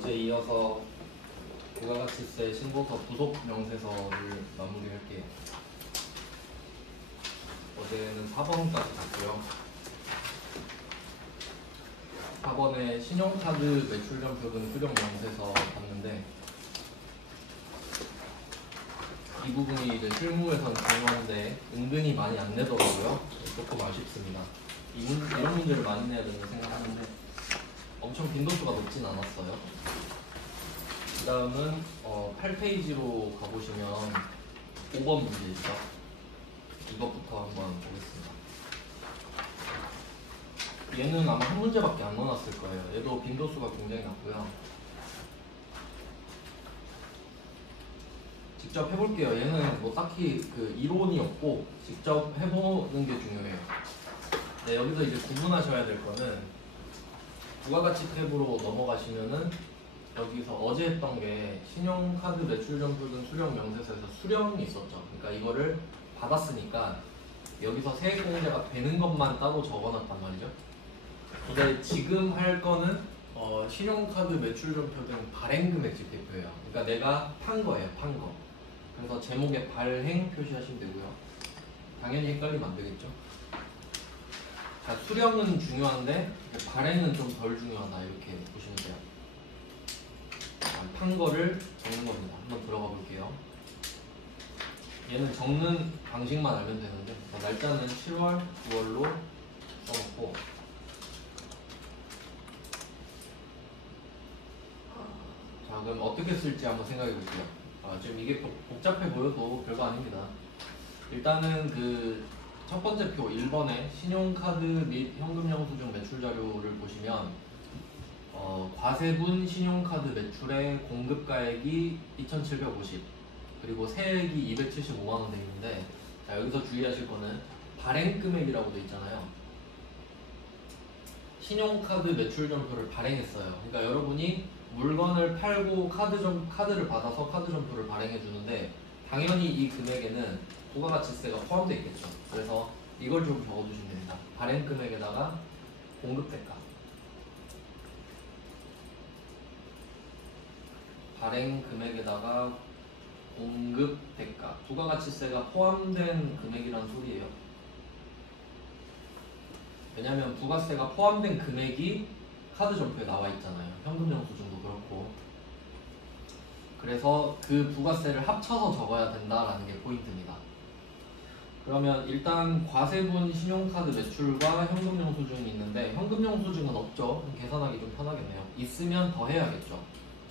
어제 이어서 부가가치세 신고서 부속 명세서를 마무리할게요. 어제는 4번까지 봤고요. 4번에 신용카드 매출점표등 수령 명세서 봤는데 이 부분이 이제 실무에서는 중요한데 은근히 많이 안 내더라고요. 조금 아쉽습니다. 이런 문제를 많이 내야 된다고 생각하는데 엄청 빈도수가 높진 않았어요. 그 다음은 8페이지로 가보시면 5번 문제죠. 이것부터 한번 보겠습니다. 얘는 아마 한 문제밖에 안 넣어놨을 거예요. 얘도 빈도수가 굉장히 낮고요. 직접 해볼게요. 얘는 뭐 딱히 그 이론이 없고 직접 해보는 게 중요해요. 네, 여기서 이제 구분하셔야 될 거는 부가가치 탭으로 넘어가시면은 여기서 어제 했던 게 신용카드 매출점표 등 수령 명세서에서 수령이 있었죠. 그러니까 이거를 받았으니까 여기서 세액공제가 되는 것만 따로 적어놨단 말이죠. 근데 지금 할 거는 신용카드 매출점표 등 발행금액 집계표예요. 그러니까 내가 판 거예요. 판 거. 그래서 제목에 발행 표시하시면 되고요. 당연히 헷갈리면 안 되겠죠. 자, 수령은 중요한데 발행은 좀 덜 중요하다 이렇게 보시면 돼요. 판 거를 적는 겁니다. 한번 들어가 볼게요. 얘는 적는 방식만 알면 되는데 날짜는 7월, 9월로 써놓고 자, 그럼 어떻게 쓸지 한번 생각해 볼게요. 지금 이게 복잡해 보여도 별거 아닙니다. 일단은 그 첫 번째 표 1번에 신용카드 및 현금영수증 매출 자료를 보시면 과세분 신용카드 매출의 공급가액이 2,750 그리고 세액이 275만 원 돼 있는데 자, 여기서 주의하실 거는 발행금액이라고 돼 있잖아요. 신용카드 매출점표를 발행했어요. 그러니까 여러분이 물건을 팔고 카드를 받아서 카드점표를 발행해 주는데 당연히 이 금액에는 부가가치세가 포함되어 있겠죠. 그래서 이걸 좀 적어주시면 됩니다. 발행금액에다가 공급대가 발행금액에다가 공급대가 부가가치세가 포함된 금액이란 소리예요. 왜냐하면 부가세가 포함된 금액이 카드점표에 나와 있잖아요. 현금영수증도 그렇고. 그래서 그 부가세를 합쳐서 적어야 된다라는 게 포인트입니다. 그러면 일단 과세분 신용카드 매출과 현금영수증이 있는데 현금영수증은 없죠. 계산하기 좀 편하겠네요. 있으면 더 해야겠죠.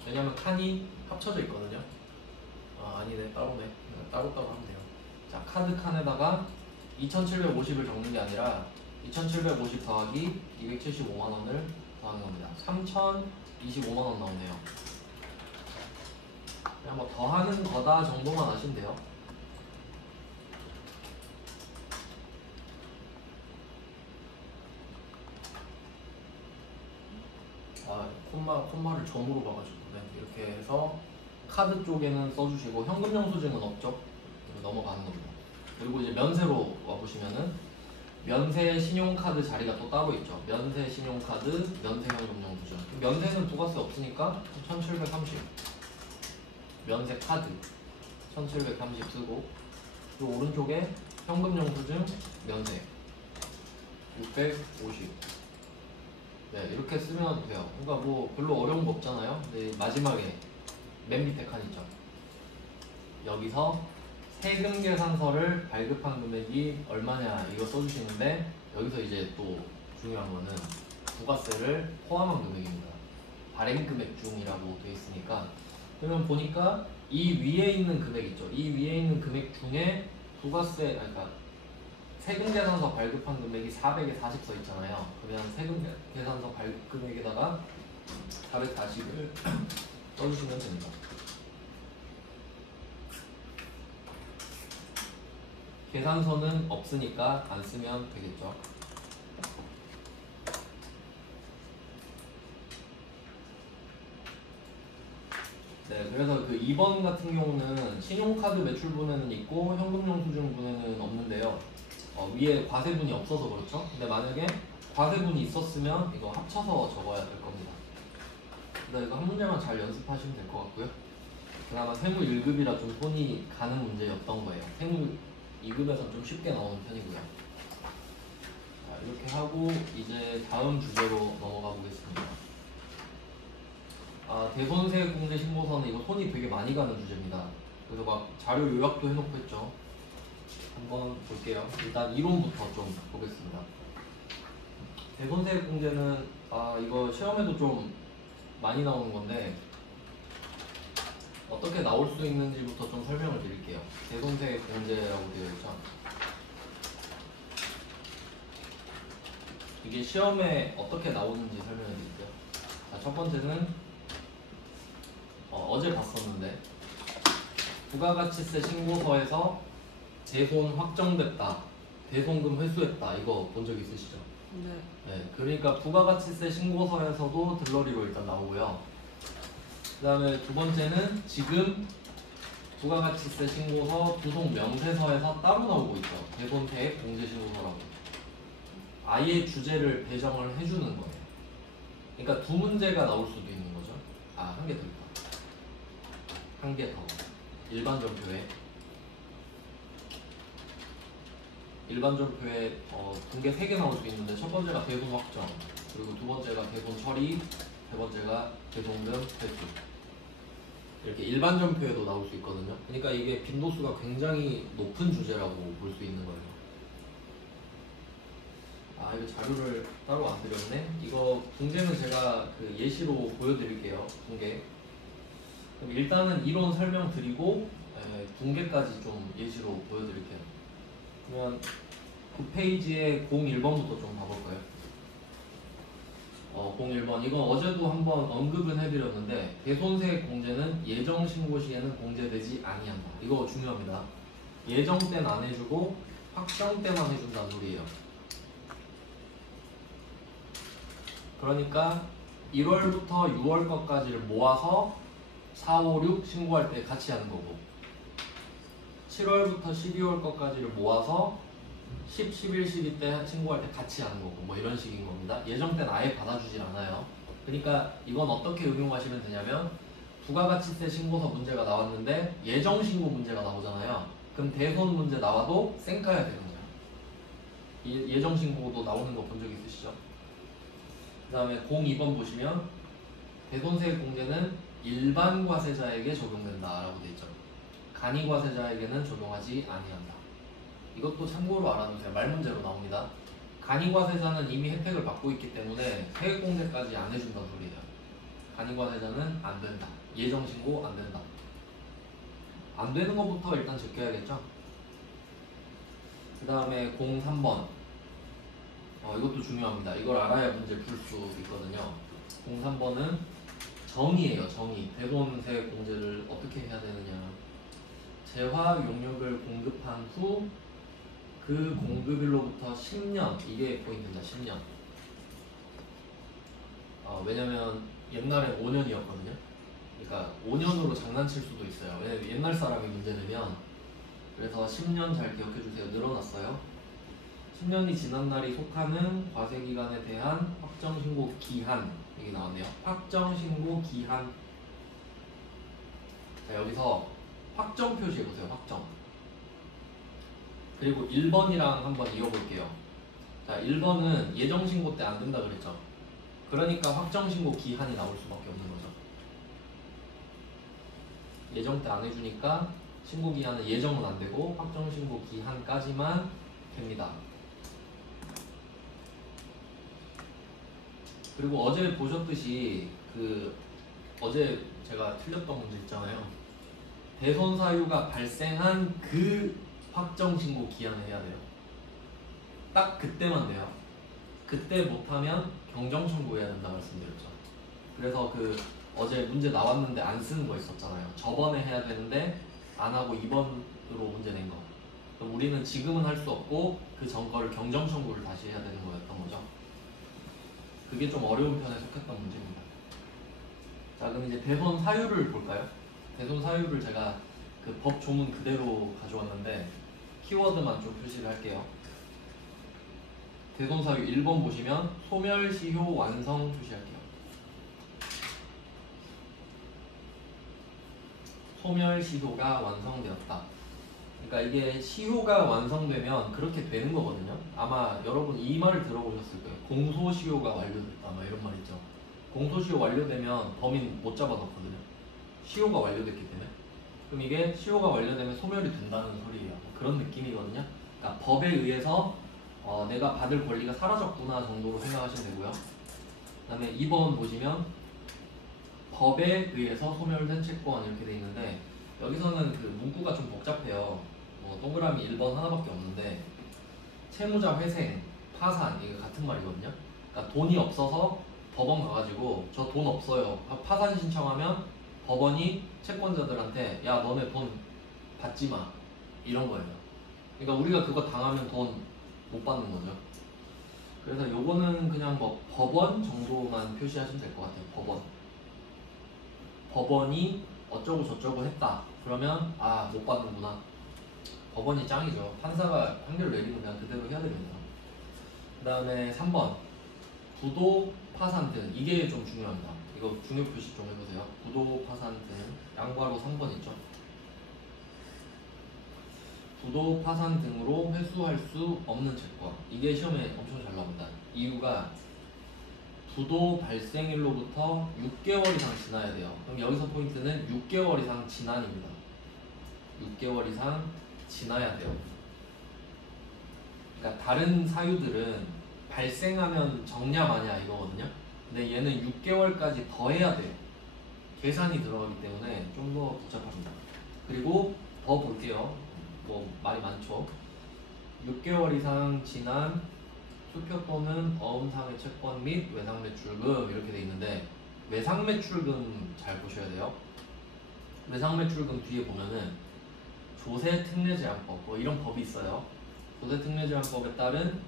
왜냐면 칸이 합쳐져 있거든요. 아니네, 따로네. 따로따로 하면 돼요. 자, 카드 칸에다가 2,750을 적는 게 아니라 2,750 더하기 275만 원을 더하는 겁니다. 3,025만 원 나오네요. 그냥 뭐 더하는 거다 정도만 아시면 돼요. 콤마를 점으로 봐가지고 네, 이렇게 해서 카드 쪽에는 써주시고 현금영수증은 없죠. 넘어가는 겁니다. 그리고 이제 면세로 와보시면은 면세 신용카드 자리가 또 따로 있죠. 면세 신용카드, 면세 현금영수증. 면세는 부가세 없으니까 1730 면세 카드 1730 쓰고 그리고 오른쪽에 현금영수증 면세 650 네, 이렇게 쓰면 돼요. 그러니까 뭐 별로 어려운 거 없잖아요. 근데 마지막에 맨 밑에 칸 있죠. 여기서 세금 계산서를 발급한 금액이 얼마냐 이거 써주시는데 여기서 이제 또 중요한 거는 부가세를 포함한 금액입니다. 발행 금액 중이라고 되어 있으니까 그러면 보니까 이 위에 있는 금액 있죠. 이 위에 있는 금액 중에 부가세 그러니까 세금 계산서 발급한 금액이 400에 40 써 있잖아요. 그러면 세금 계산서 발급 금액에다가 440을 써주시면 됩니다. 계산서는 없으니까 안 쓰면 되겠죠. 네, 그래서 그 2번 같은 경우는 신용카드 매출분에는 있고 현금영수증분에는 없는데요. 위에 과세분이 없어서 그렇죠. 근데 만약에 과세분이 있었으면 이거 합쳐서 적어야 될 겁니다. 그래서 이거 한 문제만 잘 연습하시면 될 것 같고요. 그나마 세무 1급이라 좀 손이 가는 문제였던 거예요. 세무 2급에서는 좀 쉽게 나오는 편이고요. 자, 이렇게 하고 이제 다음 주제로 넘어가 보겠습니다. 대손세 공제 신고서는 이거 손이 되게 많이 가는 주제입니다. 그래서 막 자료 요약도 해놓고 했죠. 한번 볼게요. 일단 이론부터 좀 보겠습니다. 대손세 공제는 이거 시험에도 좀 많이 나오는 건데 어떻게 나올 수 있는지부터 좀 설명을 드릴게요. 대손세 공제라고 되어 있죠. 이게 시험에 어떻게 나오는지 설명해 드릴게요. 자, 첫 번째는 어제 봤었는데 부가가치세 신고서에서 대손 확정됐다, 대손금 회수했다, 이거 본 적 있으시죠? 네. 그러니까 부가가치세 신고서에서도 들러리로 일단 나오고요. 그 다음에 두 번째는 지금 부가가치세 신고서 부속 명세서에서 따로 나오고 있죠. 대손세액 공제 신고서라고. 아예 주제를 배정을 해주는 거예요. 그러니까 두 문제가 나올 수도 있는 거죠. 한 개 더 있다. 한 개 더. 일반 전표에 분계 3개 나올 수 있는데 첫 번째가 대손 확정, 그리고 두 번째가 대손 처리, 세 번째가 대손금 회수. 이렇게 일반 전표에도 나올 수 있거든요. 그러니까 이게 빈도수가 굉장히 높은 주제라고 볼 수 있는 거예요. 이거 자료를 따로 안 드렸네. 이거 분계는 제가 그 예시로 보여드릴게요. 분계. 그럼 일단은 이론 설명 드리고 분계까지 좀 예시로 보여드릴게요. 그러면 9페이지에 01번부터 좀 봐볼까요? 01번. 이건 어제도 한번 언급은 해드렸는데 대손세 공제는 예정 신고 시에는 공제되지 아니한다. 이거 중요합니다. 예정 때는 안 해주고 확정 때만 해준다는 소리예요. 그러니까 1월부터 6월 것까지를 모아서 4, 5, 6 신고할 때 같이 하는 거고 7월부터 12월 것까지를 모아서 10, 11, 12 때 신고할 때 같이 하는 거고 뭐 이런 식인 겁니다. 예정 때는 아예 받아주질 않아요. 그러니까 이건 어떻게 응용하시면 되냐면 부가가치세 신고서 문제가 나왔는데 예정 신고 문제가 나오잖아요. 그럼 대손 문제 나와도 쌩까야 되는 거예요. 예정 신고도 나오는 거 본 적 있으시죠? 그 다음에 02번 보시면 대손세 공제는 일반 과세자에게 적용된다 라고 되어 있죠. 간이 과세자에게는 적용하지 아니한다. 이것도 참고로 알아두세요. 말문제로 나옵니다. 간이 과세자는 이미 혜택을 받고 있기 때문에 세액 공제까지 안 해준다는 소리예요. 간이 과세자는 안 된다. 예정 신고 안 된다. 안 되는 것부터 일단 지켜야겠죠. 그 다음에 03번. 이것도 중요합니다. 이걸 알아야 문제 풀 수 있거든요. 03번은 정의예요. 정의. 대손세 공제를 어떻게 해야 되느냐. 재화 용역을 공급한 후 그 공급일로부터 10년, 이게 포인트입니다. 10년. 왜냐면 옛날에 5년이었거든요. 그러니까 5년으로 장난칠 수도 있어요. 왜냐면 옛날 사람이 문제 내면. 그래서 10년 잘 기억해 주세요. 늘어났어요. 10년이 지난 날이 속하는 과세기간에 대한 확정신고 기한, 여기 나왔네요. 확정신고 기한. 자, 여기서 확정 표시해보세요. 확정. 그리고 1번이랑 한번 이어볼게요. 자, 1번은 예정신고 때 안 된다 그랬죠. 그러니까 확정신고 기한이 나올 수밖에 없는 거죠. 예정 때 안 해주니까 신고 기한은 예정은 안 되고 확정신고 기한까지만 됩니다. 그리고 어제 보셨듯이 어제 제가 틀렸던 문제 있잖아요. 대손 사유가 발생한 그 확정신고 기한을 해야 돼요. 딱 그때만 돼요. 그때 못하면 경정청구해야 된다 말씀드렸죠. 그래서 어제 문제 나왔는데 안 쓰는 거 있었잖아요. 저번에 해야 되는데 안 하고 2번으로 문제 낸 거. 그럼 우리는 지금은 할 수 없고 그 전 거를 경정청구를 다시 해야 되는 거였던 거죠. 그게 좀 어려운 편에 속했던 문제입니다. 자, 그럼 이제 대손 사유를 볼까요? 대손 사유를 제가 그 법 조문 그대로 가져왔는데 키워드만 좀 표시를 할게요. 대손 사유 1번 보시면 소멸시효 완성 표시할게요. 소멸 시효가 완성되었다. 그러니까 이게 시효가 완성되면 그렇게 되는 거거든요. 아마 여러분 이 말을 들어보셨을 거예요. 공소시효가 완료됐다, 막 이런 말 있죠. 공소시효 완료되면 범인 못 잡아넣거든요. 시효가 완료됐기 때문에. 그럼 이게 시효가 완료되면 소멸이 된다는 소리예요. 그런 느낌이거든요. 그러니까 법에 의해서 내가 받을 권리가 사라졌구나 정도로 생각하시면 되고요. 그 다음에 2번 보시면 법에 의해서 소멸된 채권 이렇게 돼 있는데, 여기서는 그 문구가 좀 복잡해요. 동그라미 1번 하나밖에 없는데, 채무자 회생, 파산, 이게 같은 말이거든요. 그러니까 돈이 없어서 법원 가가지고 저 돈 없어요, 파산 신청하면 법원이 채권자들한테 야 너네 돈 받지 마, 이런 거예요. 그러니까 우리가 그거 당하면 돈 못 받는 거죠. 그래서 요거는 그냥 뭐 법원 정도만 표시하시면 될 것 같아요. 법원이 어쩌고 저쩌고 했다 그러면 못 받는구나. 법원이 짱이죠. 판사가 판결 내리면 그냥 그대로 해야 됩니다. 그 다음에 3번 부도, 파산 등, 이게 좀 중요합니다. 이거 중요 표시 좀 해보세요. 부도, 파산 등, 양괄호 3번 있죠. 부도, 파산 등으로 회수할 수 없는 채권, 이게 시험에 엄청 잘 나옵니다. 이유가 부도 발생일로부터 6개월 이상 지나야 돼요. 그럼 여기서 포인트는 6개월 이상 지난입니다. 6개월 이상 지나야 돼요. 그러니까 다른 사유들은 발생하면 정냐 마냐 이거거든요. 근데 얘는 6개월까지 더 해야 돼요. 계산이 들어가기 때문에 좀 더 복잡합니다. 그리고 더 볼게요. 말이 많죠. 6개월 이상 지난 수표 또는 어음상의 채권 및 외상매출금 이렇게 돼 있는데, 외상매출금 잘 보셔야 돼요. 외상매출금 뒤에 보면은 조세특례제한법 이런 법이 있어요. 조세특례제한법에 따른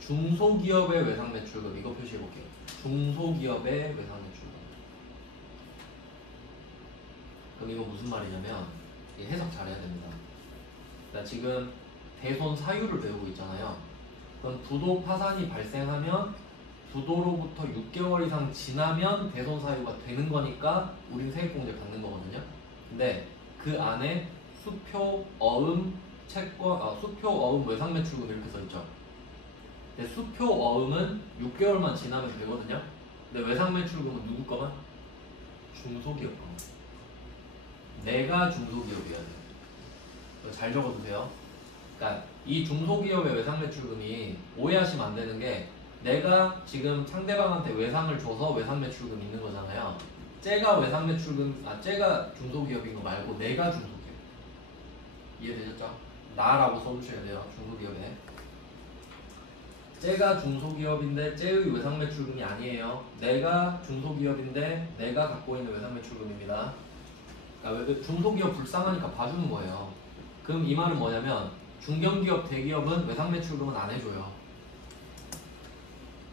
중소기업의 외상매출금, 이거 표시해 볼게요. 중소기업의 외상매출금. 그럼 이거 무슨 말이냐면, 해석 잘해야 됩니다. 그러니까 지금 대손 사유를 배우고 있잖아요. 그럼 부도 파산이 발생하면 부도로부터 6개월 이상 지나면 대손 사유가 되는 거니까 우린 세액공제 받는 거거든요. 근데 그 안에 수표, 어음, 채권, 수표, 어음, 외상매출금 이렇게 써 있죠. 근데 수표, 어음은 6개월만 지나면 되거든요. 근데 외상매출금은 누구 거만? 중소기업 거만. 내가 중소기업이어야 돼요. 잘 적어두세요. 그러니까 이 중소기업의 외상매출금이 오해하시면 안 되는 게, 내가 지금 상대방한테 외상을 줘서 외상매출금 있는 거잖아요. 쟤가 외상매출금, 쟤가 중소기업인 거 말고 내가 중소기업. 이해되셨죠? 나라고 써주셔야 돼요. 중소기업에. 쟤가 중소기업인데 쟤의 외상매출금이 아니에요. 내가 중소기업인데 내가 갖고 있는 외상매출금입니다. 그러니까 중소기업 불쌍하니까 봐주는 거예요. 그럼 이 말은 뭐냐면, 중견기업, 대기업은 외상매출금은 안 해줘요.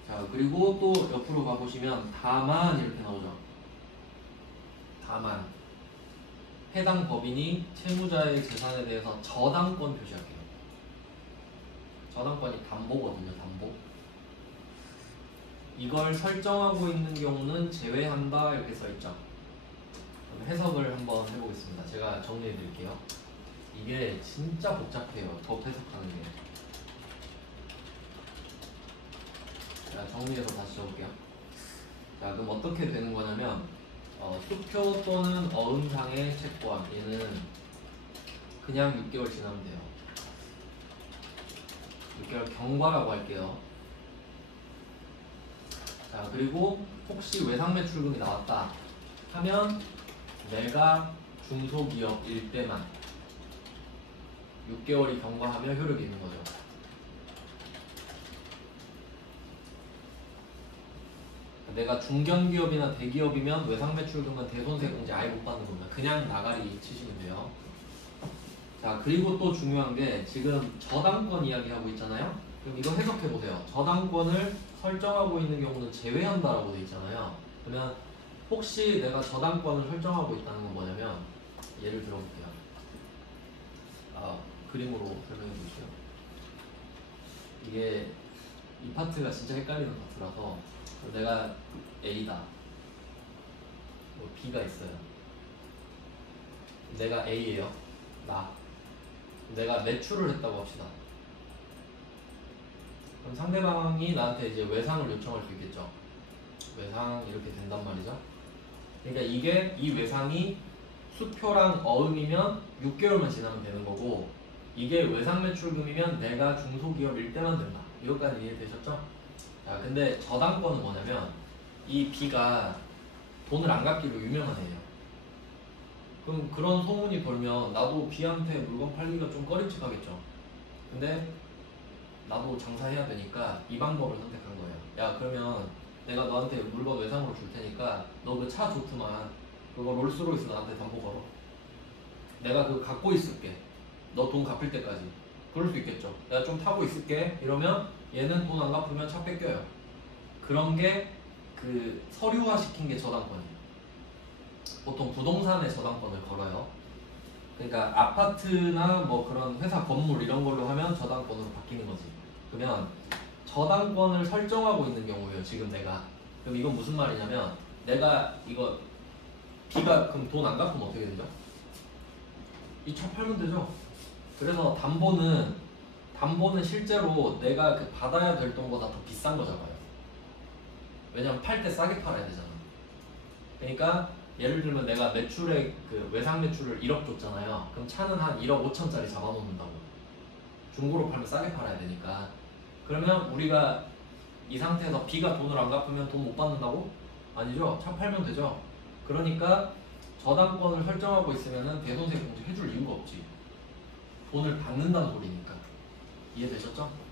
자, 그리고 또 옆으로 가보시면 다만 이렇게 나오죠. 다만 해당 법인이 채무자의 재산에 대해서 저당권 표시할게요. 저당권이 담보거든요. 담보. 이걸 설정하고 있는 경우는 제외한다 이렇게 써있죠. 그럼 해석을 한번 해보겠습니다. 제가 정리해 드릴게요. 이게 진짜 복잡해요. 법 해석하는 게. 자, 정리해서 다시 적을게요. 자, 그럼 어떻게 되는 거냐면, 수표 또는 어음상의 채권, 얘는 그냥 6개월 지나면 돼요. 6개월 경과라고 할게요. 자, 그리고 혹시 외상매출금이 나왔다 하면 내가 중소기업일 때만 6개월이 경과하며 효력이 있는 거죠. 내가 중견기업이나 대기업이면 외상매출금은 대손세공제 아예 못 받는 겁니다. 그냥 나가리 치시면 돼요. 자, 그리고 또 중요한 게, 지금 저당권 이야기하고 있잖아요. 그럼 이거 해석해보세요. 저당권을 설정하고 있는 경우는 제외한다라고 돼 있잖아요. 그러면 혹시 내가 저당권을 설정하고 있다는 건 뭐냐면, 예를 들어볼게요. 그림으로 설명해 주시죠. 이게 이 파트가 진짜 헷갈리는 파트라서, 내가 A다, B가 있어요. 내가 A예요. 내가 매출을 했다고 합시다. 그럼 상대방이 나한테 이제 외상을 요청할 수 있겠죠. 외상 이렇게 된단 말이죠. 그러니까 이게 이 외상이 수표랑 어음이면 6개월만 지나면 되는 거고, 이게 외상 매출금이면 내가 중소기업일 때만 된다. 이것까지 이해되셨죠? 자, 근데 저당권은 뭐냐면 이 B가 돈을 안 갚기로 유명한 애예요. 그럼 그런 소문이 돌면 나도 B한테 물건 팔기가 좀 꺼림칙하겠죠. 근데 나도 장사해야 되니까 이 방법을 선택한 거예요. 야, 그러면 내가 너한테 물건 외상으로 줄 테니까 너 그 차 좋더만 그거 롤스로이스 나한테 담보 걸어. 내가 그거 갖고 있을게. 너 돈 갚을 때까지. 그럴 수 있겠죠. 내가 좀 타고 있을게. 이러면 얘는 돈 안 갚으면 차 뺏겨요. 그런 게 그 서류화 시킨 게 저당권이에요. 보통 부동산에 저당권을 걸어요. 그러니까 아파트나 뭐 그런 회사 건물 이런 걸로 하면 저당권으로 바뀌는 거지. 그러면 저당권을 설정하고 있는 경우예요. 지금 내가. 그럼 이건 무슨 말이냐면 내가 이거 B가 그럼 돈 안 갚으면 어떻게 되죠? 이 차 팔면 되죠. 그래서 담보는 실제로 내가 그 받아야 될 돈보다 더 비싼 거 잡아요. 왜냐면 팔 때 싸게 팔아야 되잖아. 그러니까 예를 들면 내가 매출에 그 외상 매출을 1억 줬잖아요. 그럼 차는 한 1억 5천짜리 잡아놓는다고. 중고로 팔면 싸게 팔아야 되니까. 그러면 우리가 이 상태에서 B가 돈을 안 갚으면 돈 못 받는다고? 아니죠. 차 팔면 되죠. 그러니까 저당권을 설정하고 있으면은 대손세 공제 해줄 이유가 없지. 돈을 받는다는 소리니까. 이해되셨죠?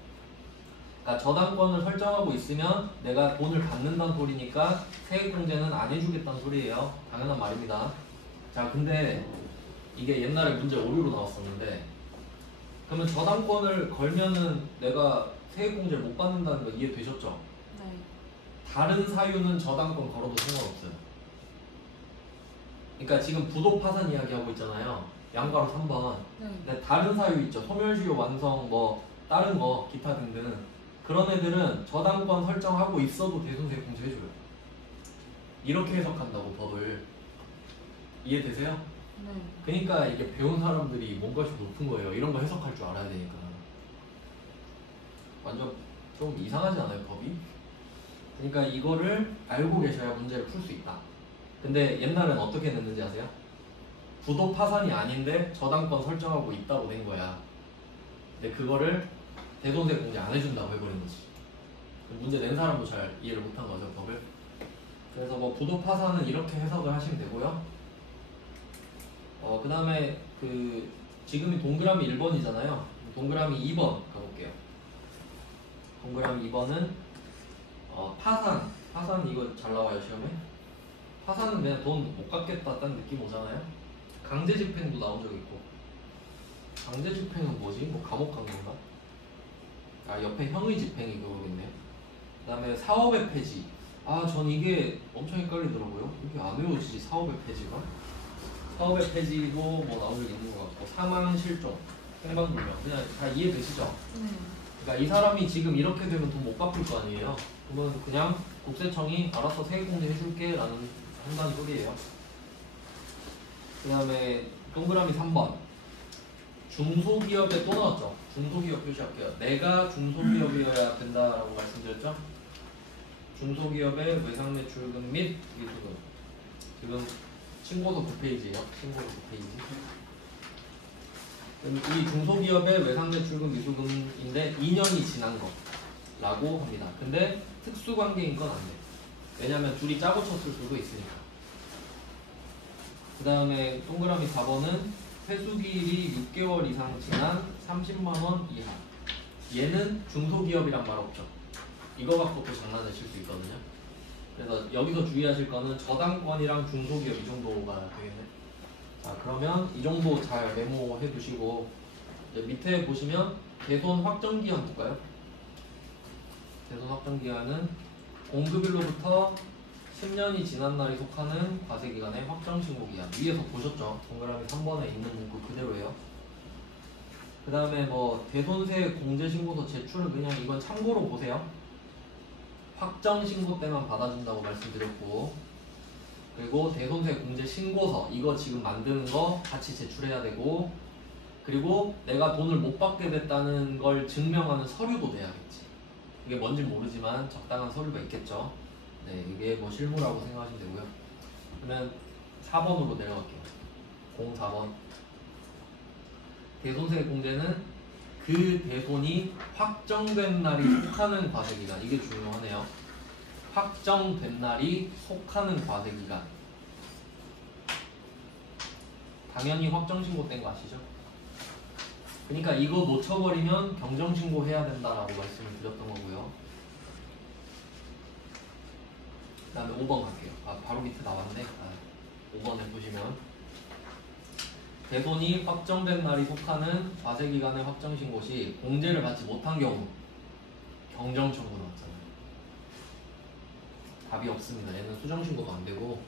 그러니까 저당권을 설정하고 있으면 내가 돈을 받는다는 소리니까 세액공제는 안 해주겠다는 소리예요. 당연한 말입니다. 자, 근데 이게 옛날에 문제 오류로 나왔었는데, 그러면 저당권을 걸면은 내가 세액공제를 못 받는다는 거 이해되셨죠? 네. 다른 사유는 저당권 걸어도 상관없어요. 그러니까 지금 부도 파산 이야기하고 있잖아요. 양가로 3번. 네. 근데 다른 사유 있죠. 소멸시효 완성 뭐 다른 거 기타 등등. 그런 애들은 저당권 설정하고 있어도 대손세 공제 해줘요. 이렇게 해석한다고 법을. 이해되세요? 네. 그러니까 이게 배운 사람들이 몸값이 높은 거예요. 이런 거 해석할 줄 알아야 되니까. 완전 좀 이상하지 않아요, 법이? 그러니까 이거를 알고 계셔야 문제를 풀 수 있다. 근데 옛날엔 어떻게 냈는지 아세요? 부도 파산이 아닌데 저당권 설정하고 있다고 된 거야. 근데 그거를 대손세 공제 안 해준다고 해버린 거지. 문제 낸 사람도 잘 이해를 못한 거죠, 법을. 그래서 뭐 부도 파산은 이렇게 해석을 하시면 되고요. 그 다음에 그 지금이 동그라미 1번이잖아요. 동그라미 2번 가볼게요. 동그라미 2번은 파산 이거 잘 나와요 시험에. 파산은 그냥 돈 못 갚겠다는 느낌 오잖아요. 강제집행도 나온 적 있고. 강제집행은 뭐지? 뭐 감옥 간 건가? 아, 옆에 형의 집행이 그거겠네. 그 다음에 사업의 폐지. 전 이게 엄청 헷갈리더라고요. 이게 안 외워지지, 사업의 폐지가. 사업의 폐지도 뭐 나온 적 있는 것 같고, 사망, 실종, 행방불명. 그냥 다 이해되시죠? 네. 그러니까 이 사람이 지금 이렇게 되면 돈 못 갚을 거 아니에요. 그러면 그냥 국세청이 알아서 세액공제 해줄게 라는 한다는 소리예요. 그 다음에 동그라미 3번. 중소기업에 또 나왔죠. 중소기업 표시할게요. 내가 중소기업이어야 된다라고 말씀드렸죠. 중소기업의 외상매출금 및 미수금. 지금 신고서 9페이지예요. 신고서 9페이지. 이 중소기업의 외상매출금 미수금인데 2년이 지난 거라고 합니다. 근데 특수관계인 건 안 돼. 왜냐면 둘이 짜고 쳤을 수도 있으니까. 그 다음에 동그라미 4번은 회수기일이 6개월 이상 지난 30만원 이하. 얘는 중소기업이란 말 없죠. 이거 갖고 또 장난을 칠 수 있거든요. 그래서 여기서 주의하실 거는 저당권이랑 중소기업 이 정도가 되겠네. 자, 그러면 이 정도 잘 메모해 두시고, 이제 밑에 보시면 대손 확정기한 볼까요? 대손 확정기한은 공급일로부터 10년이 지난 날이 속하는 과세기간의 확정신고기한. 위에서 보셨죠? 동그라미 3번에 있는 문구 그대로예요. 그 다음에 뭐 대손세 공제신고서 제출은 그냥 이건 참고로 보세요. 확정신고 때만 받아준다고 말씀드렸고, 그리고 대손수의 공제 신고서 이거 지금 만드는 거 같이 제출해야 되고, 그리고 내가 돈을 못 받게 됐다는 걸 증명하는 서류도 돼야겠지. 이게 뭔지 모르지만 적당한 서류가 있겠죠. 네, 이게 뭐 실무라고 생각하시면 되고요. 그러면 4번으로 내려갈게요. 04번. 대손수의 공제는 그 대손이 확정된 날이 속하는 과세기간. 이게 중요하네요. 확정된 날이 속하는 과세기간. 당연히 확정신고된 거 아시죠? 그러니까 이거 놓쳐버리면 경정신고 해야 된다라고 말씀을 드렸던 거고요. 그 다음에 5번 갈게요. 바로 밑에 나왔네. 5번에 보시면 대손이 확정된 날이 속하는 과세기간의 확정신고 시 공제를 받지 못한 경우 경정청구 나왔잖아요. 답이 없습니다. 얘는 수정신고도 안 되고,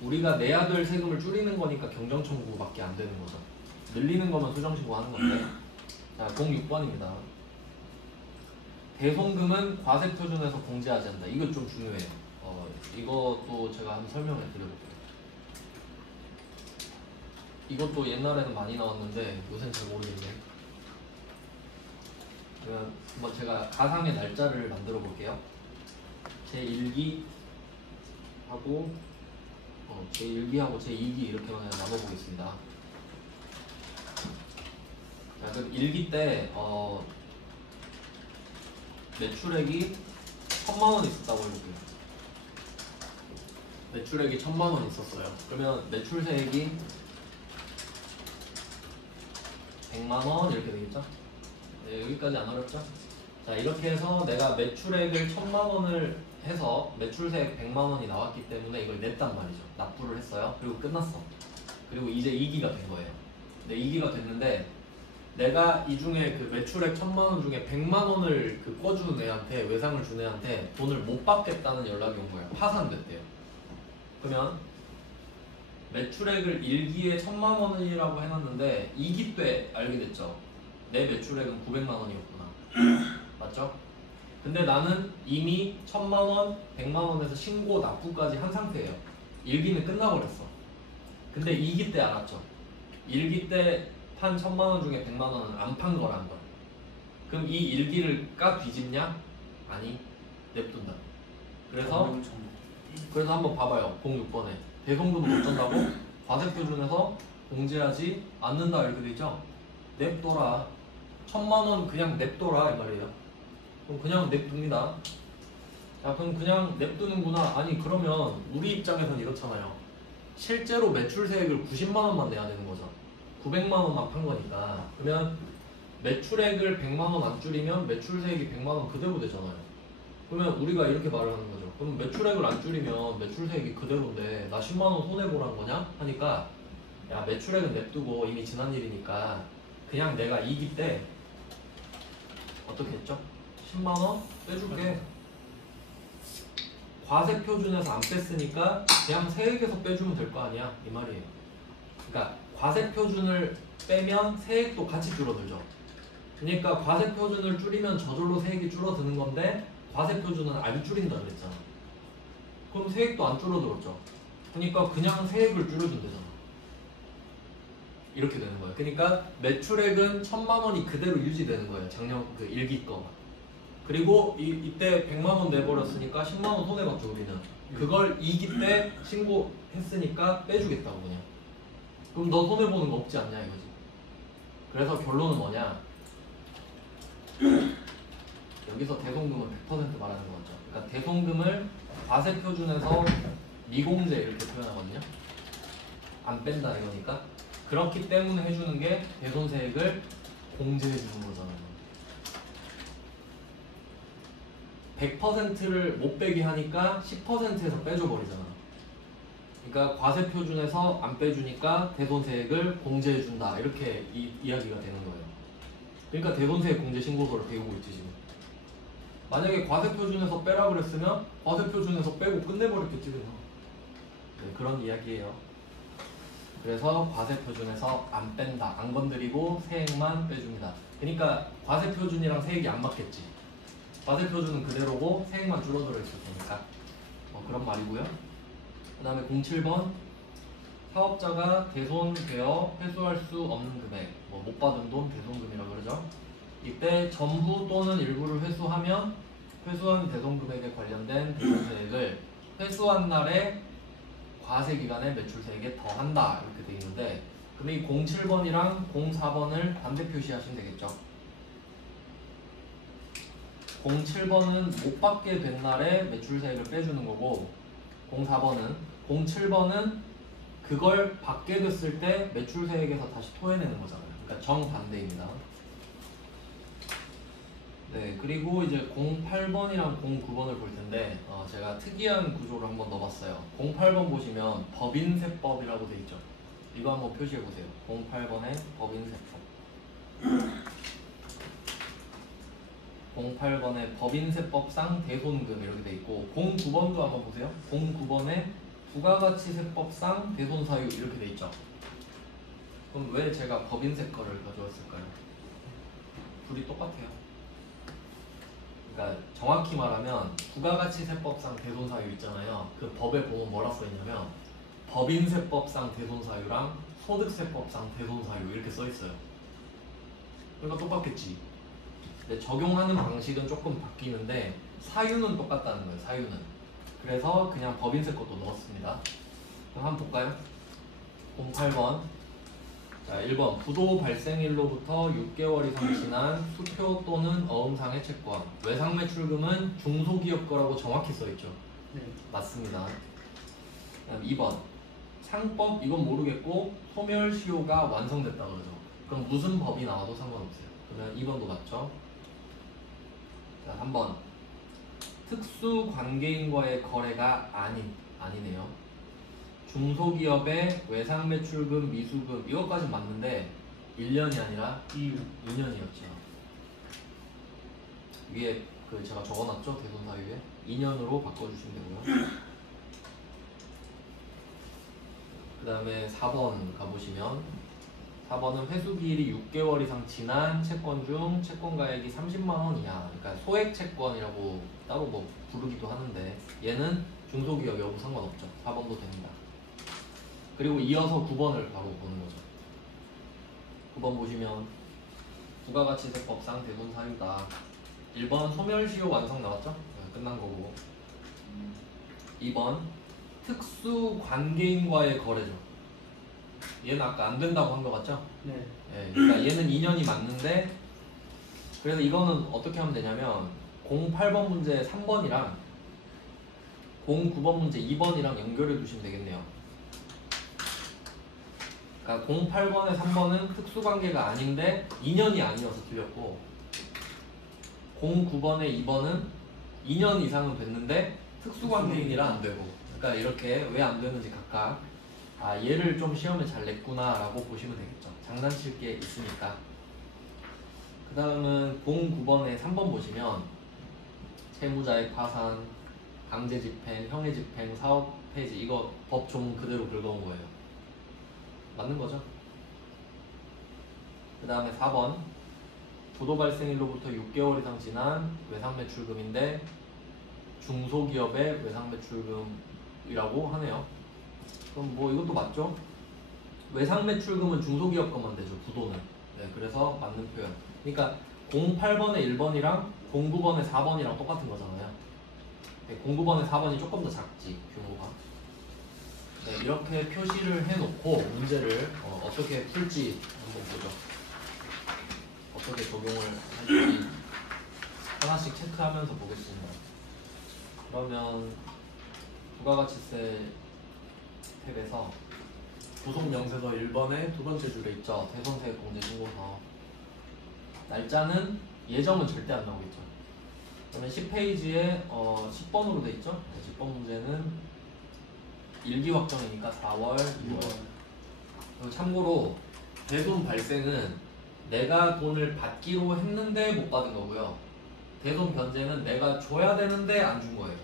우리가 내야 될 세금을 줄이는 거니까 경정청구밖에 안 되는 거죠. 늘리는 거면 수정신고 하는 건데. 자, 06번입니다. 대손금은 과세표준에서 공제하지 않는다. 이거 좀 중요해요. 이것도 제가 한번 설명을 드려볼게요. 이것도 옛날에는 많이 나왔는데 요새는 잘 모르겠네요. 그러면 한번 제가 가상의 날짜를 만들어 볼게요. 제1기 하고 제1기하고 제2기 이렇게 나눠보겠습니다. 자, 그럼 1기 때 매출액이 1000만원 있었다고 해볼게요. 매출액이 1000만원 있었어요. 그러면 매출세액이 100만원 이렇게 되겠죠? 네, 여기까지 안 어렵죠? 자, 이렇게 해서 내가 매출액을 1000만원을 해서 매출세액 100만원이 나왔기 때문에 이걸 냈단 말이죠. 납부를 했어요. 그리고 끝났어. 그리고 이제 2기가 된 거예요. 네, 2기가 됐는데 내가 이 중에 그 매출액 1000만원 중에 100만원을 그 꿔주는 애한테, 외상을 준 애한테 돈을 못 받겠다는 연락이 온 거예요. 파산됐대요. 그러면 매출액을 1기에 1000만원이라고 해놨는데 2기 때 알게 됐죠. 내 매출액은 900만원이었구나. 맞죠? 근데 나는 이미 1000만원, 100만원에서 신고 납부까지 한 상태예요. 1기는 끝나버렸어. 근데 2기 때 알았죠. 1기 때 판 1000만원 중에 100만원은 안 판 거란 걸. 그럼 이 1기를 까 뒤집냐? 아니, 냅둔다. 그래서 한번 봐봐요. 06번에 대손금은 어쩐다고? 과세표준에서 공제하지 않는다 이렇게 되죠? 냅둬라. 1000만원 그냥 냅둬라 이 말이에요. 그럼 그냥 냅둡니다. 자, 그럼 그냥 냅두는구나. 아니, 그러면 우리 입장에서는 이렇잖아요. 실제로 매출세액을 90만원만 내야 되는 거죠. 900만원만 판 거니까. 그러면 매출액을 100만원 안 줄이면 매출세액이 100만원 그대로 되잖아요. 그러면 우리가 이렇게 말을 하는 거죠. 그럼 매출액을 안 줄이면 매출세액이 그대로인데 나 10만원 손해보란 거냐? 하니까 야, 매출액은 냅두고 이미 지난 일이니까 그냥 내가 2기 때 어떻게 했죠? 10만원 빼줄게. 과세표준에서 안 뺐으니까 그냥 세액에서 빼주면 될 거 아니야, 이 말이에요. 그러니까 과세표준을 빼면 세액도 같이 줄어들죠. 그러니까 과세표준을 줄이면 저절로 세액이 줄어드는 건데 과세표준은 안 줄인다 그랬잖아. 그럼 세액도 안 줄어들었죠. 그러니까 그냥 세액을 줄여주면 되잖아. 이렇게 되는 거예요. 그러니까 매출액은 1000만원이 그대로 유지되는 거예요. 작년 그 1기 거가. 그리고 이때 100만원 내버렸으니까 10만원 손해봤죠, 우리는. 그걸 2기 때 신고했으니까 빼주겠다고 그냥. 그럼 너 손해보는 거 없지 않냐 이거지. 그래서 결론은 뭐냐? 여기서 대손금은 100% 말하는 거죠. 그러니까 대손금을 과세표준에서 미공제 이렇게 표현하거든요. 안 뺀다 이거니까. 그렇기 때문에 해주는 게 대손세액을 공제해주는 거잖아요. 100%를 못 빼게 하니까 10%에서 빼줘버리잖아. 그러니까 과세표준에서 안 빼주니까 대손세액을 공제해준다 이렇게 이야기가 되는 거예요. 그러니까 대손세액 공제 신고서를 배우고 있지 지금. 만약에 과세표준에서 빼라 그랬으면 과세표준에서 빼고 끝내버렸겠지 그냥. 네, 그런 이야기예요. 그래서 과세표준에서 안 뺀다, 안 건드리고 세액만 빼줍니다. 그러니까 과세표준이랑 세액이 안 맞겠지. 과세표준은 그대로고 세액만 줄어들어 있을 테니까. 그런 말이고요. 그 다음에 07번 사업자가 대손되어 회수할 수 없는 금액, 뭐 못 받은 돈 대손금이라고 그러죠. 이때 전부 또는 일부를 회수하면 회수한 대손금액에 관련된 대손세액을 회수한 날에 과세기간의 매출세액에 더한다 이렇게 돼 있는데, 근데 이 07번이랑 04번을 반대 표시하시면 되겠죠. 07번은 못 받게 된 날에 매출세액을 빼주는 거고, 07번은 그걸 받게 됐을 때 매출세액에서 다시 토해내는 거잖아요. 그러니까 정반대입니다. 네, 그리고 이제 08번이랑 09번을 볼 텐데, 제가 특이한 구조를 한번 넣어봤어요. 08번 보시면 법인세법이라고 돼 있죠. 이거 한번 표시해 보세요. 08번의 법인세법. 08번의 법인세법상 대손금 이렇게 돼 있고, 09번도 한번 보세요. 09번에 부가가치세법상 대손사유 이렇게 돼 있죠. 그럼 왜 제가 법인세 거를 가져왔을까요? 둘이 똑같아요. 그러니까 정확히 말하면 부가가치세법상 대손사유 있잖아요. 그 법에 보면 뭐라 써있냐면 법인세법상 대손사유랑 소득세법상 대손사유 이렇게 써있어요. 그러니까 똑같겠지. 근데 적용하는 방식은 조금 바뀌는데 사유는 똑같다는 거예요. 사유는. 그래서 그냥 법인세 것도 넣었습니다. 그럼 한번 볼까요? 08번. 자, 1번 부도 발생일로부터 6개월 이상 지난 수표 또는 어음상의 채권. 외상매출금은 중소기업 거라고 정확히 써있죠. 네. 맞습니다. 그다음 2번 상법 이건 모르겠고 소멸시효가 완성됐다 그러죠. 그럼 무슨 법이 나와도 상관없어요. 그러면 2번도 맞죠. 자, 3번 특수 관계인과의 거래가 아니네요. 중소기업의 외상매출금, 미수금 이것까지 맞는데 1년이 아니라 2년이었죠. 위에 그 제가 적어놨죠, 대손사유에 2년으로 바꿔주시면 되고요. 그 다음에 4번 가보시면 4번은 회수기일이 6개월 이상 지난 채권 중 채권가액이 30만원 이하, 그러니까 소액채권이라고 따로 뭐 부르기도 하는데 얘는 중소기업 여부 상관없죠. 4번도 됩니다. 그리고 이어서 9번을 바로 보는 거죠. 9번 보시면 부가가치세법상 대손사유다. 1번 소멸시효 완성 나왔죠? 네, 끝난 거고. 2번 특수관계인과의 거래죠. 얘는 아까 안 된다고 한 거 같죠? 네. 네, 그러니까 얘는 2년이 맞는데, 그래서 이거는 어떻게 하면 되냐면 08번 문제 3번이랑 09번 문제 2번이랑 연결해 두시면 되겠네요. 그러니까 08번에 3번은 특수관계가 아닌데 2년이 아니어서 틀렸고, 09번에 2번은 2년 이상은 됐는데 특수관계인이라 안 되고, 그러니까 이렇게 왜 안 되는지 각각 얘를 좀 시험에 잘 냈구나 라고 보시면 되겠죠. 장난칠 게 있으니까. 그 다음은 09번에 3번 보시면 채무자의 파산, 강제집행, 형해집행, 사업폐지 이거 법 조문 그대로 긁어온 거예요. 맞는 거죠? 그 다음에 4번 부도 발생일로부터 6개월 이상 지난 외상매출금인데 중소기업의 외상매출금이라고 하네요. 그럼 뭐 이것도 맞죠? 외상매출금은 중소기업 것만 되죠. 부도는. 네, 그래서 맞는 표현. 그러니까 08번에 1번이랑 09번에 4번이랑 똑같은 거잖아요. 네, 09번에 4번이 조금 더 작지, 규모가. 네, 이렇게 표시를 해놓고 문제를 어떻게 풀지 한번 보죠. 어떻게 적용을 할지 하나씩 체크하면서 보겠습니다. 그러면 부가가치세 탭에서 구속명세서 1번에 두 번째 줄에 있죠. 대손세액 공제신고서. 날짜는 예정은 절대 안 나오겠죠. 그러면 10페이지에 10번으로 돼 있죠. 10번 문제는 일기 확정이니까 4월, 2월. 그리고 참고로 대손 발생은 내가 돈을 받기로 했는데 못 받은 거고요. 대손 변제는 내가 줘야 되는데 안 준 거예요.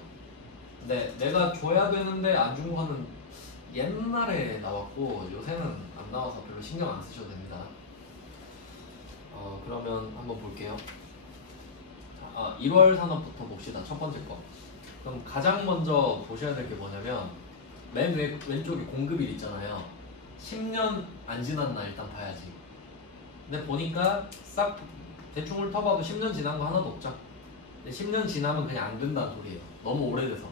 근데 내가 줘야 되는데 안 준 거는 옛날에 나왔고 요새는 안 나와서 별로 신경 안 쓰셔도 됩니다. 그러면 한번 볼게요. 1월 산업부터 봅시다. 첫 번째 거. 그럼 가장 먼저 보셔야 될 게 뭐냐면 맨 왼쪽에 공급일 있잖아요. 10년 안 지났나 일단 봐야지. 근데 보니까 싹 대충 훑어봐도 10년 지난 거 하나도 없죠. 근데 10년 지나면 그냥 안 된다는 소리예요. 너무 오래돼서.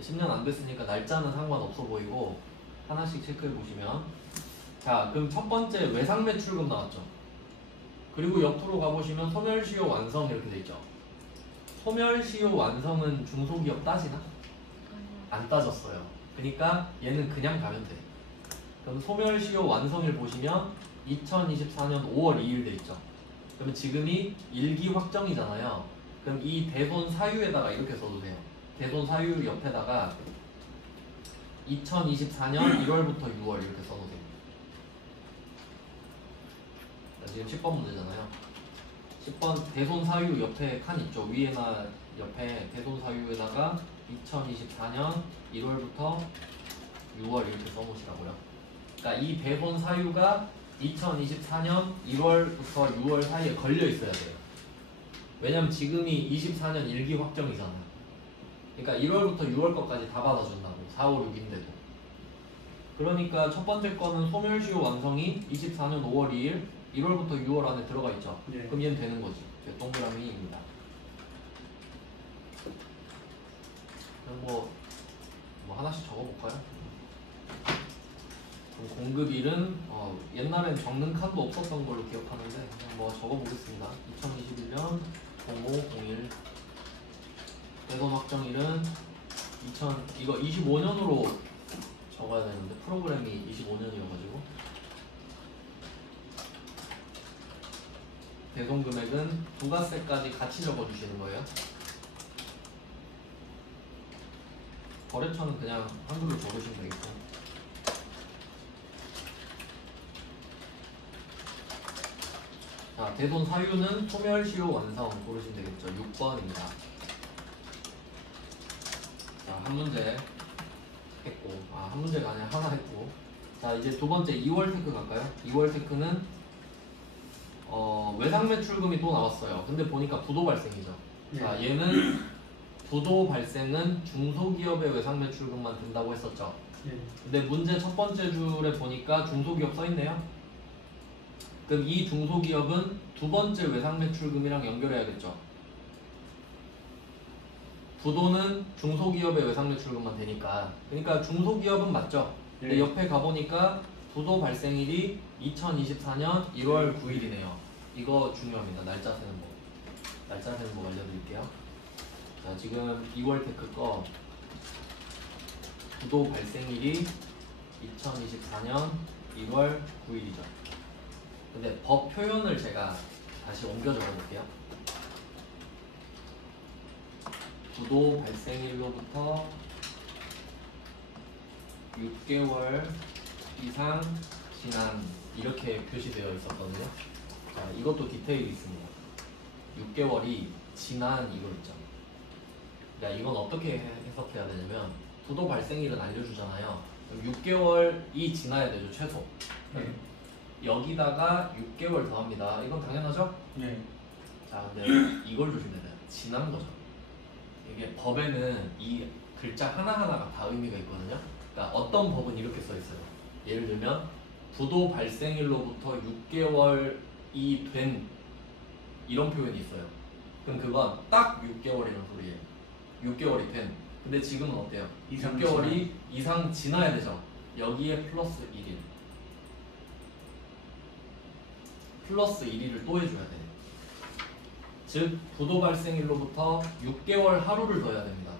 10년 안 됐으니까 날짜는 상관없어 보이고 하나씩 체크해 보시면, 자 그럼 첫 번째 외상 매출금 나왔죠. 그리고 옆으로 가보시면 소멸시효 완성 이렇게 돼 있죠. 소멸시효 완성은 중소기업 따지나? 안 따졌어요. 그러니까 얘는 그냥 가면 돼. 그럼 소멸시효 완성일 보시면 2024년 5월 2일 돼 있죠. 그러면 지금이 1기 확정이잖아요. 그럼 이 대손 사유에다가 이렇게 써도 돼요. 대손 사유 옆에다가 2024년 1월부터 6월 이렇게 써놓으세요. 지금 10번 문제잖아요. 10번 대손 사유 옆에 칸 있죠. 위에나 옆에 대손 사유에다가 2024년 1월부터 6월 이렇게 써놓으시라고요. 그러니까 이 대손 사유가 2024년 1월부터 6월 사이에 걸려 있어야 돼요. 왜냐면 지금이 24년 1기 확정이잖아. 그러니까 1월부터 6월 것까지 다 받아준다고. 4, 5, 6인데도. 그러니까 첫 번째 거는 소멸시효 완성이 24년 5월 2일 1월부터 6월 안에 들어가 있죠. 네. 그럼 얘는 되는 거지. 동그라미입니다. 그럼 뭐 하나씩 적어볼까요? 그럼 공급일은 옛날엔 적는 칸도 없었던 걸로 기억하는데 그냥 뭐 적어보겠습니다. 2021년 0501 대손 확정일은 이거 25년으로 적어야 되는데 프로그램이 25년이어가지고 대손 금액은 부가세까지 같이 적어주시는 거예요. 거래처는 그냥 한글로 적으시면 되겠고. 자, 대손 사유는 소멸시효 완성 고르시면 되겠죠. 6번입니다. 자, 한 문제 했고, 한 문제가 아니라 하나 했고. 자, 이제 두 번째 2월 테크 갈까요? 2월 테크는 외상 매출금이 또 나왔어요. 근데 보니까 부도 발생이죠. 네. 자, 얘는 부도 발생은 중소기업의 외상 매출금만 된다고 했었죠. 네. 근데 문제 첫 번째 줄에 보니까 중소기업 써있네요. 그럼 이 중소기업은 두 번째 외상 매출금이랑 연결해야겠죠. 부도는 중소기업의 외상 매출금만 되니까. 그러니까 중소기업은 맞죠. 근데 네. 옆에 가보니까 부도 발생일이 2024년 1월 9일이네요. 이거 중요합니다. 날짜 세는 법. 날짜 세는 법 알려드릴게요. 자, 지금 2월 테크 거 부도 발생일이 2024년 1월 9일이죠. 근데 법 표현을 제가 다시 옮겨 적어볼게요. 부도 발생일로부터 6개월 이상 지난 이렇게 표시되어 있었거든요. 자, 이것도 디테일이 있습니다. 6개월이 지난 이거 있죠. 야, 이건 어떻게 해석해야 되냐면 부도 발생일은 알려주잖아요. 그럼 6개월이 지나야 되죠, 최소. 네. 여기다가 6개월 더합니다. 이건 당연하죠? 네. 자, 근데 이걸 조심해야 돼요. 지난 거죠. 이게 법에는 이 글자 하나하나가 다 의미가 있거든요. 그러니까 어떤 법은 이렇게 써 있어요. 예를 들면 부도 발생일로부터 6개월이 된 이런 표현이 있어요. 그럼 그건 딱 6개월이라는 소리예요. 6개월이 된. 근데 지금은 어때요? 이상 6개월이 이상 지나야 되죠. 여기에 플러스 1일. 플러스 1일을 또 해줘야 돼. 즉 부도 발생일로부터 6개월 하루를 더해야 됩니다.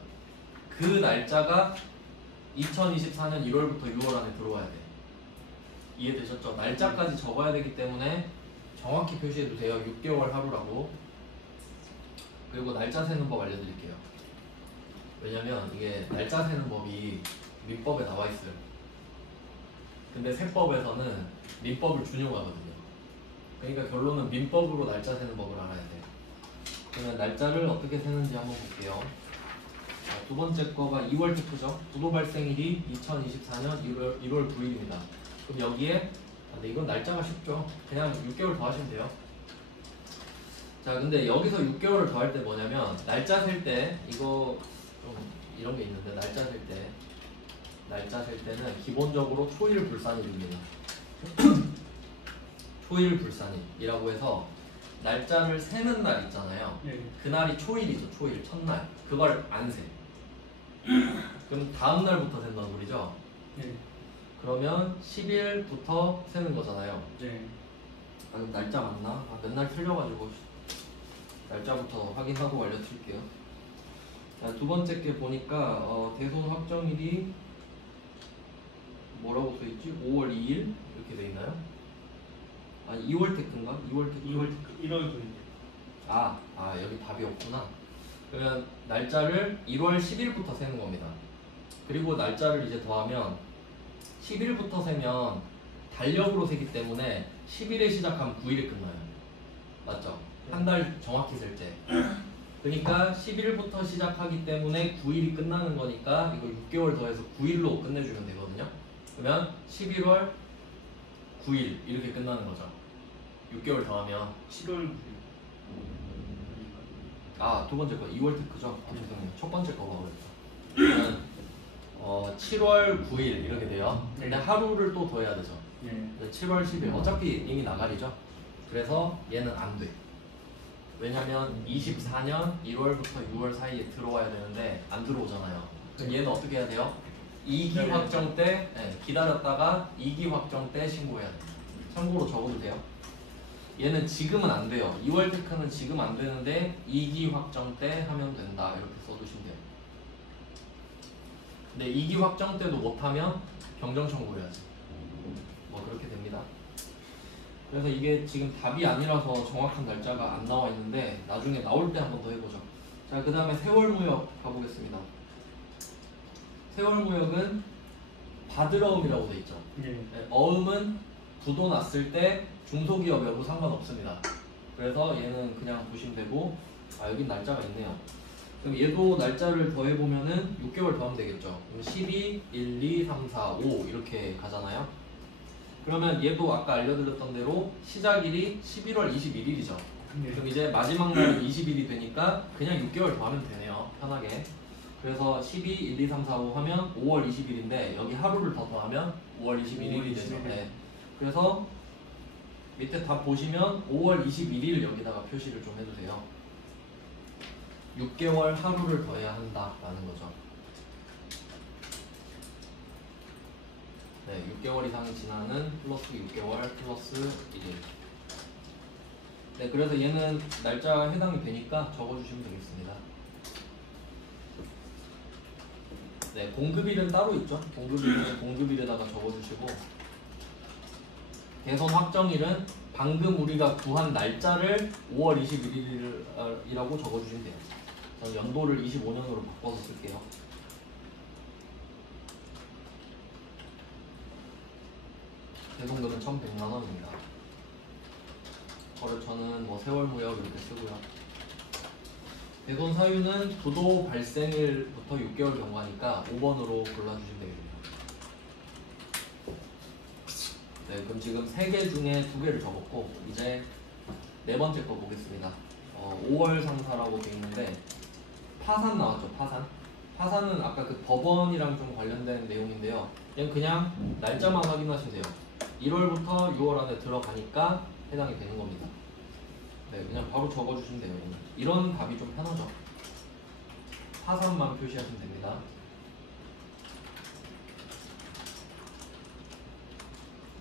그 날짜가 2024년 1월부터 6월 안에 들어와야 돼. 이해되셨죠? 날짜까지 적어야 되기 때문에 정확히 표시해도 돼요. 6개월 하루라고. 그리고 날짜 세는 법 알려드릴게요. 왜냐면 이게 날짜 세는 법이 민법에 나와 있어요. 근데 세법에서는 민법을 준용하거든요. 그러니까 결론은 민법으로 날짜 세는 법을 알아야 돼. 그러면 날짜를 어떻게 세는지 한번 볼게요. 자, 두 번째 거가 2월 테크죠. 부도 발생일이 2024년 1월 9일입니다. 그럼 여기에 근데 이건 날짜가 쉽죠. 그냥 6개월 더 하시면 돼요. 자, 근데 여기서 6개월을 더 할 때 뭐냐면 날짜 셀 때 이거 좀 이런 게 있는데 날짜 셀 때 날짜 셀 때는 기본적으로 초일불산일입니다. 초일불산일이라고 해서 날짜를 세는 날 있잖아요. 네. 그날이 초일이죠. 초일, 첫날. 그걸 안 세. 그럼 다음 날부터 센다는 소리죠. 네. 그러면 10일부터 세는 거잖아요. 네. 아, 그럼 날짜 맞나? 맨날 틀려가지고 날짜부터 확인하고 알려드릴게요. 자, 두 번째 게 보니까 대손 확정일이 뭐라고 써있지? 5월 2일 이렇게 돼 있나요? 아니 2월 테크인가? 2월 테크. 1월 9일. 아 여기 답이 없구나. 그러면 날짜를 1월 10일부터 세는 겁니다. 그리고 날짜를 이제 더하면 10일부터 세면 달력으로 세기 때문에 10일에 시작하면 9일에 끝나요. 맞죠? 한 달 정확히 셀 때. 그러니까 10일부터 시작하기 때문에 9일이 끝나는 거니까 이거 6개월 더해서 9일로 끝내주면 되거든요. 그러면 11월 9일 이렇게 끝나는 거죠. 6개월 더하면 7월 9일. 두 번째 거 2월 테크죠? 죄송해요. 첫 번째 거가 그랬죠. 그러면 7월 9일 이렇게 돼요. 근데 하루를 또 더해야 되죠. 네. 7월 10일 어차피 이미 나가리죠. 그래서 얘는 안 돼. 왜냐면 24년 1월부터 6월 사이에 들어와야 되는데 안 들어오잖아요. 그럼 얘는 어떻게 해야 돼요? 2기 확정 때 기다렸다가 2기 확정 때 신고해야 돼요. 참고로 적어도 돼요. 얘는 지금은 안 돼요. 2월 테크는 지금 안 되는데 2기 확정 때 하면 된다. 이렇게 써두시면 돼요. 근데 2기 확정 때도 못하면 경정 청구해야지. 뭐 그렇게 됩니다. 그래서 이게 지금 답이 아니라서 정확한 날짜가 안 나와 있는데 나중에 나올 때 한 번 더 해보죠. 자, 그 다음에 세월무역 가보겠습니다. 세월무역은 바드러움이라고 돼 있죠. 네. 어음은 부도 났을 때 중소기업 여부 상관없습니다. 그래서 얘는 그냥 보시면 되고, 여긴 날짜가 있네요. 그럼 얘도 날짜를 더해보면은 6개월 더하면 되겠죠. 그럼 12, 1, 2, 3, 4, 5 이렇게 가잖아요. 그러면 얘도 아까 알려드렸던 대로 시작일이 11월 21일이죠. 네. 그럼 이제 마지막 날이 20일이 되니까 그냥 6개월 더하면 되네요. 편하게. 그래서 12, 1, 2, 3, 4, 5 하면 5월 20일인데 여기 하루를 더 더하면 5월 21일이 되죠. 네. 그래서 밑에 다 보시면 5월 21일 여기다가 표시를 좀 해주세요. 6개월 하루를 더해야 한다라는 거죠. 네, 6개월 이상이 지나는 플러스 6개월 플러스 1일. 네, 그래서 얘는 날짜가 해당이 되니까 적어주시면 되겠습니다. 네, 공급일은 따로 있죠. 공급일은 공급일에다가 적어주시고, 대선 확정일은 방금 우리가 구한 날짜를 5월 21일이라고 적어주시면 돼요. 저는 연도를 25년으로 바꿔서 쓸게요. 대송금은 1,100만 원입니다. 거래처는 뭐 세월무역 이렇게 쓰고요. 대손 사유는 부도 발생일부터 6개월 경과니까 5번으로 골라주시면 되겠네요. 네, 그럼 지금 3개 중에 2개를 적었고 이제 네 번째 거 보겠습니다. 5월 상사라고 되어 있는데 파산 나왔죠. 파산은 아까 그 법원이랑 좀 관련된 내용인데요. 그냥 날짜만 확인하시면 돼요. 1월부터 6월 안에 들어가니까 해당이 되는 겁니다. 네, 그냥 바로 적어주시면 돼요. 이런 답이 좀 편하죠. 파산만 표시하시면 됩니다.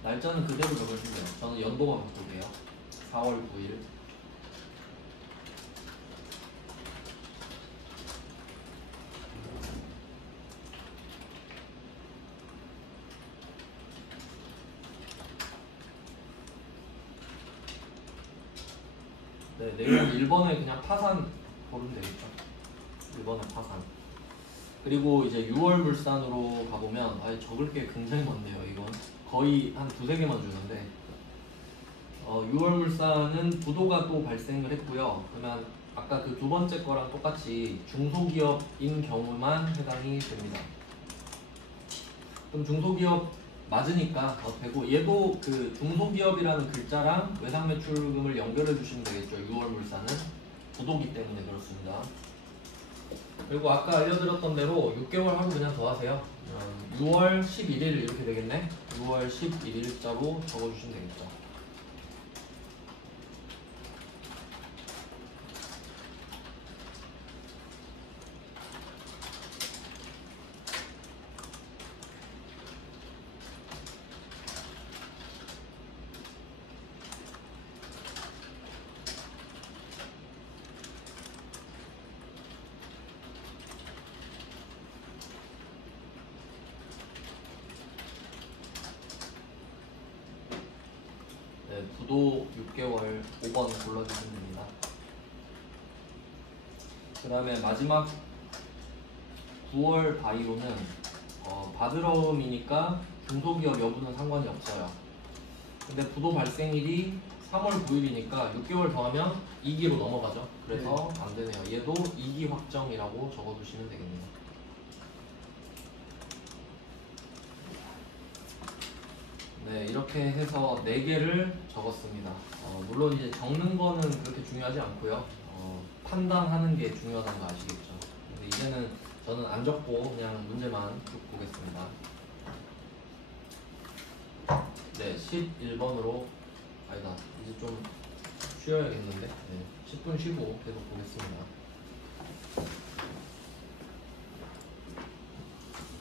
날짜는 그대로 적어주시면 돼요. 저는 연도만 바꿀게요. 4월 9일. 네, 내용 1번에 그냥 파산 고르면 되겠죠. 1번에 파산. 그리고 이제 6월 물산으로 가보면 적을 게 굉장히 많네요. 이건 거의 한 2~3개만 주는데 6월 물산은 부도가 또 발생을 했고요. 그러면 아까 그 두 번째 거랑 똑같이 중소기업인 경우만 해당이 됩니다. 그럼 중소기업 맞으니까 되고, 얘도 그 중소기업이라는 글자랑 외상매출금을 연결해 주시면 되겠죠. 6월 물산은 부도기 때문에 그렇습니다. 그리고 아까 알려드렸던 대로 6개월 하고 그냥 더하세요. 6월 11일 이렇게 되겠네. 6월 11일자로 적어주시면 되겠죠. 네, 부도 6개월 5번 골라주시면 됩니다. 그 다음에 마지막 9월 바이오는 바드러움이니까 중소기업 여부는 상관이 없어요. 근데 부도 발생일이 3월 9일이니까 6개월 더하면 2기로 넘어가죠. 그래서 안 되네요. 얘도 2기 확정이라고 적어두시면 되겠네요. 네, 이렇게 해서 4개를 적었습니다. 물론 이제 적는 거는 그렇게 중요하지 않고요. 판단하는 게 중요하다는 거 아시겠죠? 근데 이제는 저는 안 적고 그냥 문제만 쭉 보겠습니다. 네, 11번으로 아니다. 이제 좀 쉬어야겠는데. 네, 10분 쉬고 계속 보겠습니다.